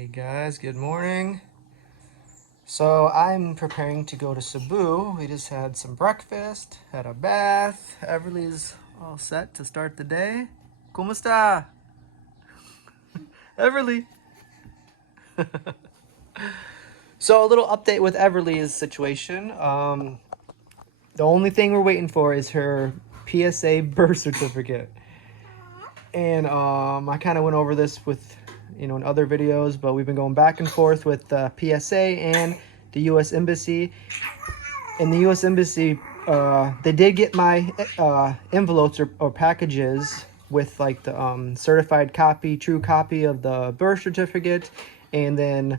Hey guys, good morning. So I'm preparing to go to Cebu. We just had some breakfast, had a bath. Everly's all set to start the day. Kumusta? Everly. So a little update with Everly's situation. The only thing we're waiting for is her PSA birth certificate. And I kind of went over this with in other videos, but we've been going back and forth with the PSA and the U.S. Embassy. In the U.S. Embassy, they did get my envelopes or packages with like the certified copy, true copy of the birth certificate, and then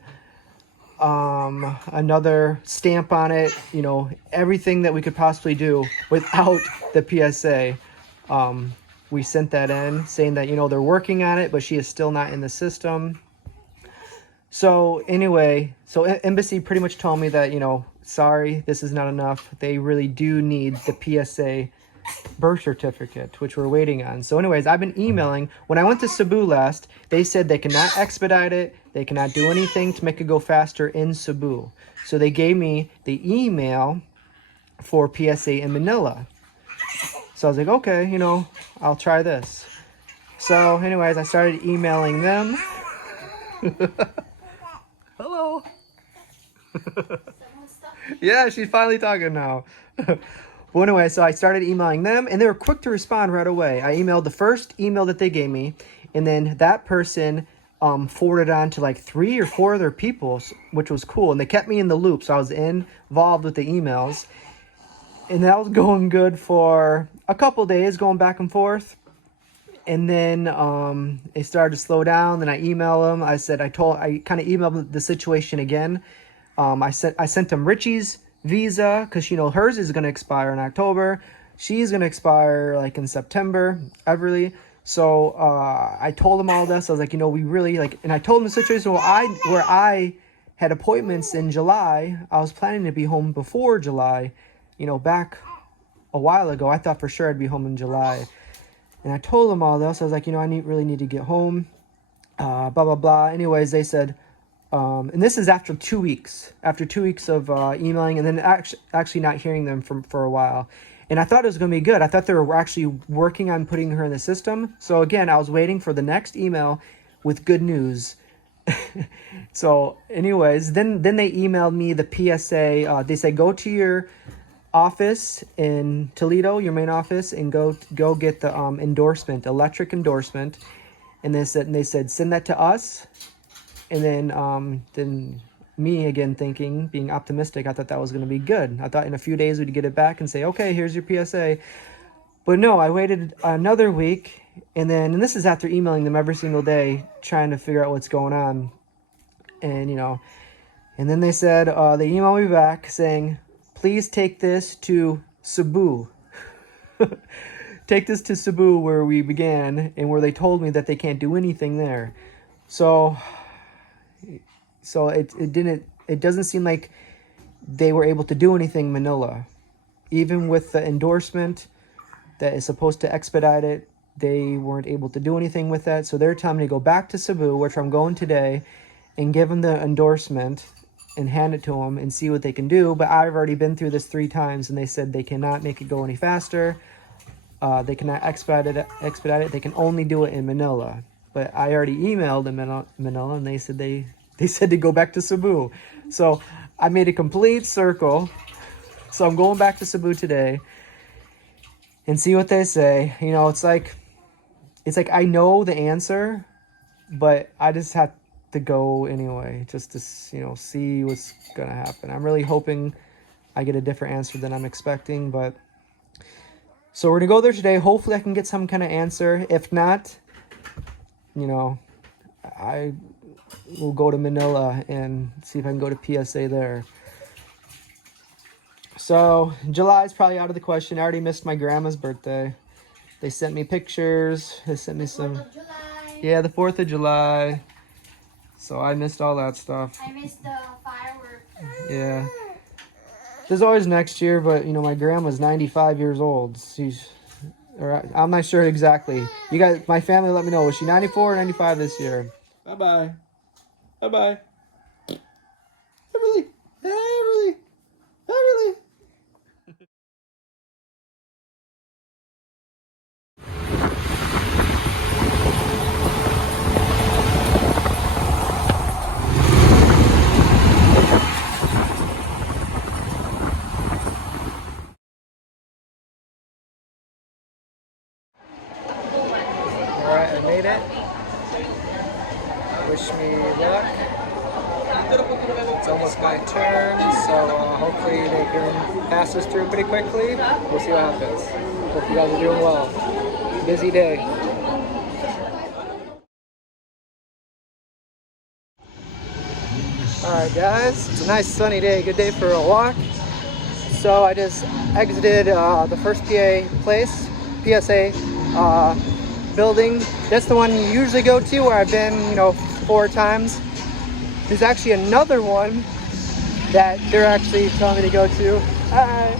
another stamp on it. Everything that we could possibly do without the PSA. We sent that in saying that, they're working on it, but she is still not in the system. So anyway, Embassy pretty much told me that, sorry, this is not enough. They really do need the PSA birth certificate, which we're waiting on. So anyways, I've been emailing. When I went to Cebu last, they said they cannot expedite it. They cannot do anything to make it go faster in Cebu. So they gave me the email for PSA in Manila. So I was like, okay, I'll try this. So anyways, I started emailing them. Hello. Yeah, she's finally talking now. Well, anyway, so I started emailing them, and they were quick to respond right away. I emailed the first email that they gave me, and then that person forwarded on to like 3 or 4 other people, which was cool. And they kept me in the loop, so I was involved with the emails. And that was going good for a couple days, going back and forth. And then it started to slow down. Then I emailed them. I kind of emailed the situation again. I sent them Reche's visa because hers is going to expire in October. She's going to expire like in September, Everly. So I told them all this. I was like, we really and I told them the situation where I had appointments in July. I was planning to be home before July. Back a while ago, I thought for sure I'd be home in July. And I told them all this. I was like, I really need to get home. Blah, blah, blah. Anyways, they said, and this is after 2 weeks. After 2 weeks of emailing and then actually not hearing them for a while. And I thought it was going to be good. I thought they were actually working on putting her in the system. So again, I was waiting for the next email with good news. So anyways, then they emailed me the PSA. They said, go to your office in Toledo, your main office, and go get the endorsement, electric endorsement. And they said send that to us. And then me again thinking, being optimistic, I thought that was going to be good. I thought in a few days we'd get it back and say, okay, here's your PSA. But no, I waited another week, and this is after emailing them every single day, trying to figure out what's going on. And and then they said they emailed me back saying, please take this to Cebu. Take this to Cebu where we began and where they told me that they can't do anything there. So it doesn't seem like they were able to do anything in Manila. Even with the endorsement that is supposed to expedite it, they weren't able to do anything with that. So they're telling me to go back to Cebu, which I'm going today, and give them the endorsement and hand it to them and see what they can do. But I've already been through this 3 times, and they said they cannot make it go any faster. They cannot expedite it. They can only do it in Manila. But I already emailed them in Manila, and they said to go back to Cebu. So I made a complete circle. So I'm going back to Cebu today and see what they say. It's like I know the answer, but I just have to go anyway, just to see what's gonna happen. I'm really hoping I get a different answer than I'm expecting, but so we're gonna go there today. Hopefully I can get some kind of answer. If not, I will go to Manila and see if I can go to PSA there. So July is probably out of the question. I already missed my grandma's birthday. They sent me pictures. They sent me some. 4th of July. Yeah, the 4th of July. So I missed all that stuff. I missed the fireworks. Yeah. There's always next year, but my grandma's 95 years old. I'm not sure exactly. You guys, my family, let me know. Was she 94 or 95 this year? Bye-bye. Bye-bye. Everly. Everly. Everly. Alright, I made it. Wish me luck. It's almost my turn, so hopefully they can pass us through pretty quickly. We'll see what happens. Hope you guys are doing well. Busy day. Alright guys, it's a nice sunny day, good day for a walk. So I just exited the first PSA building. That's the one you usually go to, where I've been, 4 times. There's actually another one that they're actually telling me to go to. Hi.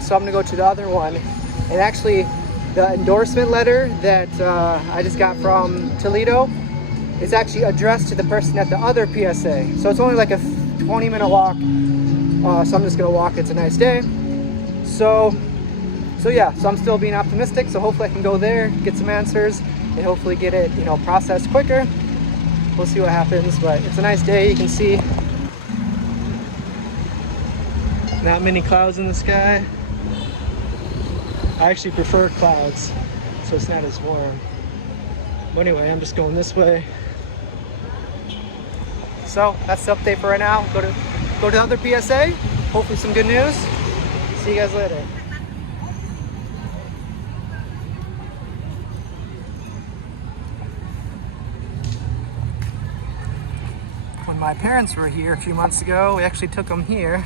So I'm gonna go to the other one. And actually, the endorsement letter that I just got from Toledo is actually addressed to the person at the other PSA. So it's only like a 20-minute walk. So I'm just gonna walk. It's a nice day. So I'm still being optimistic. So hopefully I can go there, get some answers, and hopefully get it, processed quicker. We'll see what happens, but it's a nice day. You can see not many clouds in the sky. I actually prefer clouds, so it's not as warm. But anyway, I'm just going this way. So that's the update for right now. Go to the other PSA. Hopefully some good news. See you guys later. When my parents were here a few months ago, we actually took them here.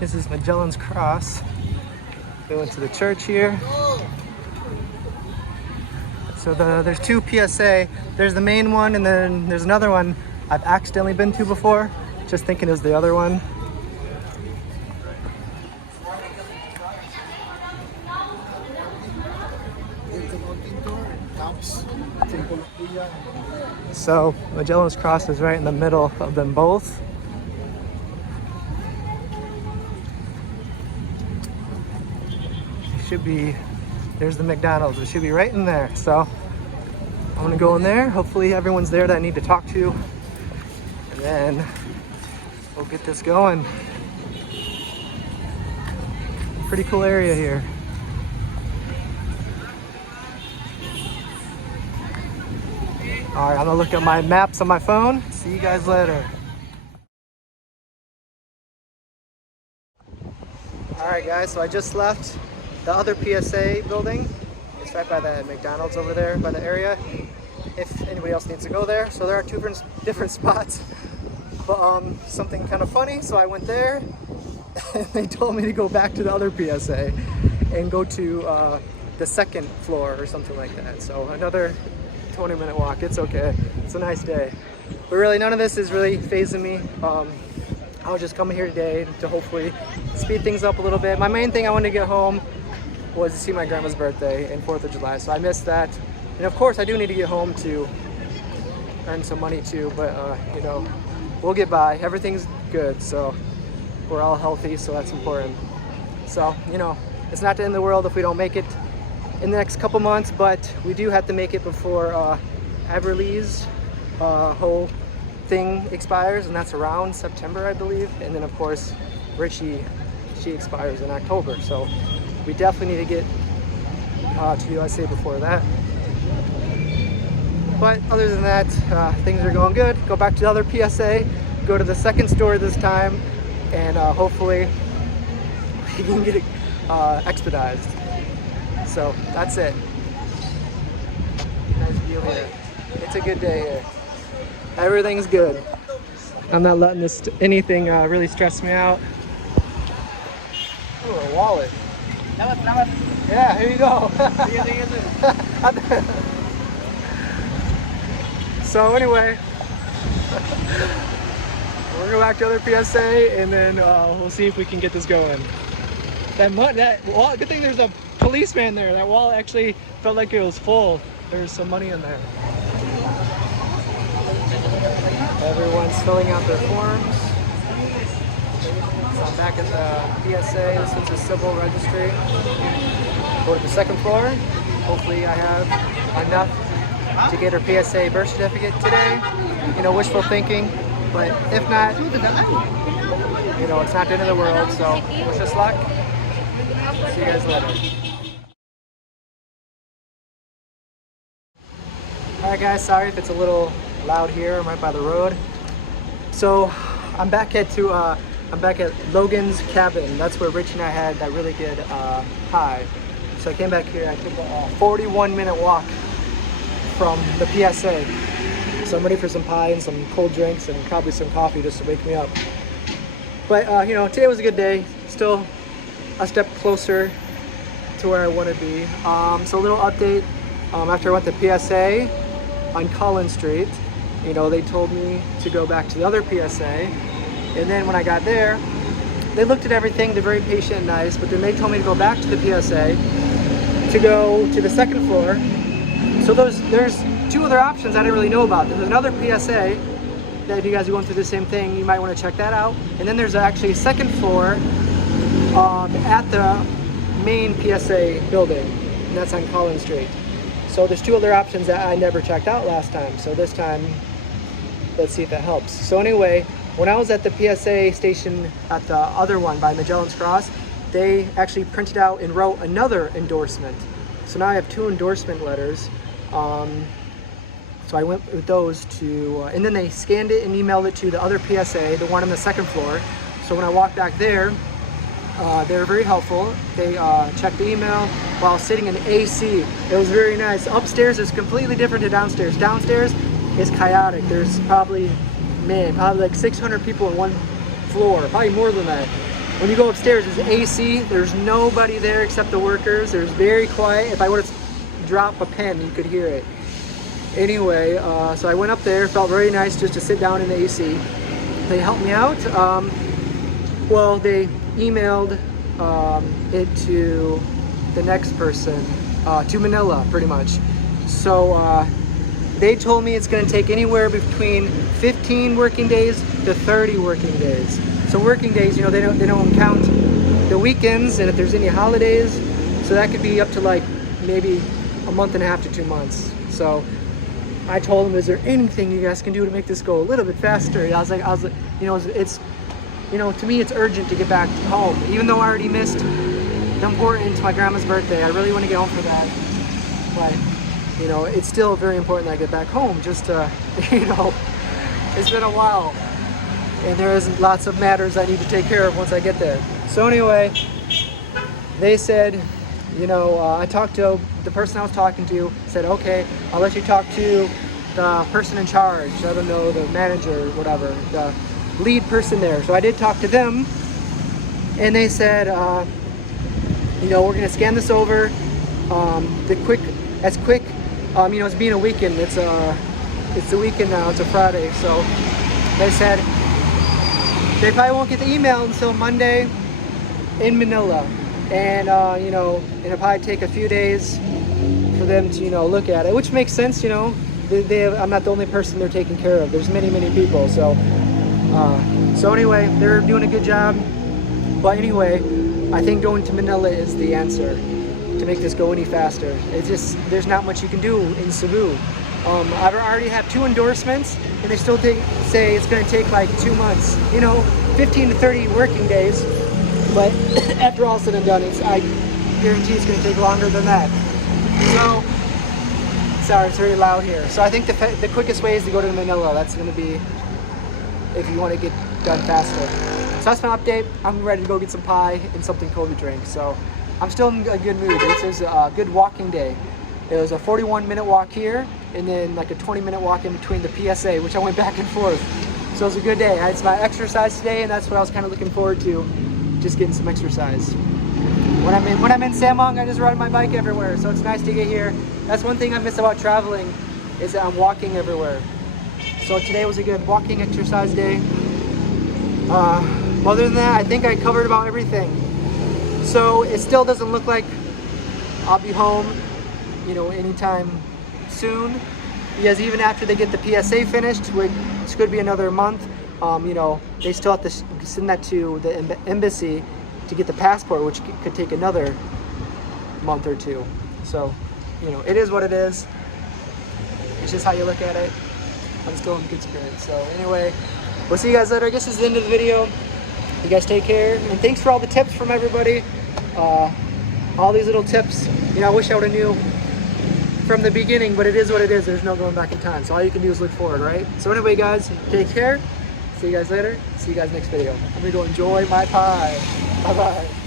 This is Magellan's Cross. We went to the church here. So there's 2 PSA. There's the main one, and then there's another one I've accidentally been to before, just thinking it was the other one. So Magellan's Cross is right in the middle of them both. It should be, there's the McDonald's. It should be right in there. So I'm gonna go in there. Hopefully everyone's there that I need to talk to. And then we'll get this going. Pretty cool area here. All right, I'm gonna look at my maps on my phone. See you guys later. All right, guys, so I just left the other PSA building. It's right by the McDonald's over there by the area, if anybody else needs to go there. So there are 2 different spots, but something kind of funny. So I went there, and they told me to go back to the other PSA and go to the 2nd floor or something like that. So another 20-minute walk. It's okay. It's a nice day. But really, none of this is really phasing me. I was just coming here today to hopefully speed things up a little bit. My main thing I wanted to get home was to see my grandma's birthday and 4th of July. So I missed that. And of course, I do need to get home to earn some money too. But, we'll get by. Everything's good. So we're all healthy. So that's important. So, it's not the end of the world if we don't make it in the next couple months, but we do have to make it before Everly's whole thing expires, and that's around September, I believe. And then of course Reche, she expires in October, so we definitely need to get to USA before that. But other than that, things are going good. Go back to the other PSA, go to the 2nd store this time, and hopefully we can get it expedited. So that's it. Nice view here. It's a good day here. Everything's good. I'm not letting anything really stress me out. Ooh, a wallet. Yeah, here you go. So anyway, we'll go back to other PSA, and then we'll see if we can get this going. That wall, good thing there's a policeman there. That wall actually felt like it was full. There was some money in there. Everyone's filling out their forms. So I'm back at the PSA. This one's a civil registry. Go to the second floor. Hopefully I have enough to get her PSA birth certificate today. You know, wishful thinking. But if not, you know, it's not the end of the world. So wish us luck. See you guys later. Alright guys, sorry if it's a little loud here. I'm right by the road. So I'm back at Logan's cabin. That's where Rich and I had that really good pie. So I came back here. I took a 41-minute walk from the PSA. So I'm ready for some pie and some cold drinks and probably some coffee just to wake me up. But you know, today was a good day. Still a step closer to where I want to be. So a little update. After I went to PSA on Collins Street, you know, they told me to go back to the other PSA. And then when I got there, they looked at everything. They're very patient and nice. But then they told me to go back to the PSA to go to the second floor. So there's two other options I didn't really know about. There's another PSA that if you guys are going through the same thing, you might want to check that out. And then there's actually a second floor at the main PSA building, and that's on Collins Street. So there's two other options that I never checked out last time. So this time, let's see if that helps. So anyway, when I was at the PSA station at the other one by Magellan's Cross, they actually printed out and wrote another endorsement. So now I have two endorsement letters. So I went with those to, and then they scanned it and emailed it to the other PSA, the one on the second floor. So when I walked back there, they were very helpful. They checked the email while sitting in AC. It was very nice. Upstairs is completely different to downstairs. Downstairs is chaotic. There's probably like 600 people in one floor, probably more than that. When you go upstairs, it's AC. There's nobody there except the workers. There's very quiet. If I were to drop a pen, you could hear it. Anyway, so I went up there. Felt very nice just to sit down in the AC. They helped me out. Well, they emailed it to the next person, to Manila, pretty much. So they told me it's going to take anywhere between 15 working days to 30 working days. So working days, you know, they don't count the weekends and if there's any holidays. So that could be up to like maybe a month and a half to 2 months. So I told them, is there anything you guys can do to make this go a little bit faster? I was like, you know, it's, you know, to me it's urgent to get back home. Even though I already missed the important my grandma's birthday, I really want to get home for that. But, you know, it's still very important that I get back home just to, you know, it's been a while. And there is lots of matters I need to take care of once I get there. So anyway, they said, you know, I talked to the person I was talking to, said, okay, I'll let you talk to the person in charge. I don't know, the manager or whatever, the lead person there. So I did talk to them, and they said, you know, we're gonna scan this over. You know, it's being a weekend. It's the weekend now. It's a Friday, so they said they probably won't get the email until Monday in Manila, and you know, it'll probably take a few days for them to, you know, look at it, which makes sense. You know, I'm not the only person they're taking care of. There's many people. So anyway, they're doing a good job. But anyway, I think going to Manila is the answer to make this go any faster. It's just, there's not much you can do in Cebu. I already have 2 endorsements, and they still say it's going to take like 2 months. You know, 15 to 30 working days. But after all said and done, I guarantee it's going to take longer than that. So, sorry, it's very loud here. So I think the quickest way is to go to Manila. That's going to be if you want to get done faster. So that's my update. I'm ready to go get some pie and something cold to drink. So I'm still in a good mood. This is a good walking day. It was a 41-minute walk here, and then like a 20-minute walk in between the PSA, which I went back and forth. So it was a good day. It's my exercise today, and that's what I was kind of looking forward to, just getting some exercise. When I'm in Samong, I just ride my bike everywhere, so it's nice to get here. That's one thing I miss about traveling, is that I'm walking everywhere. So today was a good walking exercise day. Other than that, I think I covered about everything. So it still doesn't look like I'll be home, you know, anytime soon. because even after they get the PSA finished, which could be another month, you know, they still have to send that to the embassy to get the passport, which could take another month or two. So, you know, it is what it is. It's just how you look at it. I'm still in good spirits. So anyway, we'll see you guys later. I guess this is the end of the video. You guys take care, and thanks for all the tips from everybody. All these little tips, you know, I wish I would have knew from the beginning, but it is what it is. There's no going back in time. So all you can do is look forward, right? So anyway, guys, take care. See you guys later. See you guys next video. I'm gonna go enjoy my pie. Bye-bye.